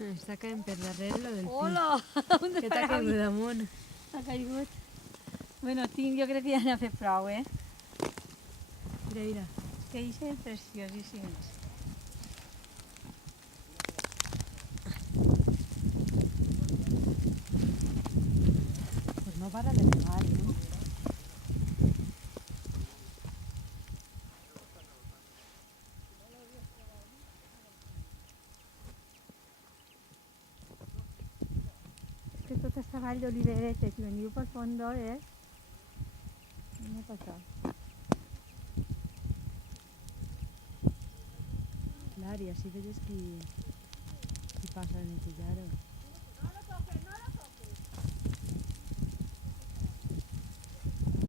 Està caient per darrere lo del pi. Hola! On Que t'ha caigut damunt. Ha caigut. Bueno, jo crec que ja n'ha fet prou, eh? Mira, mira. Que ixen preciosíssims. Pues no para de nevar, no? Que tota esta vall d'oliveretes, si veniu pel fondo, no passa. Clar, i així veies qui passa en el llarg.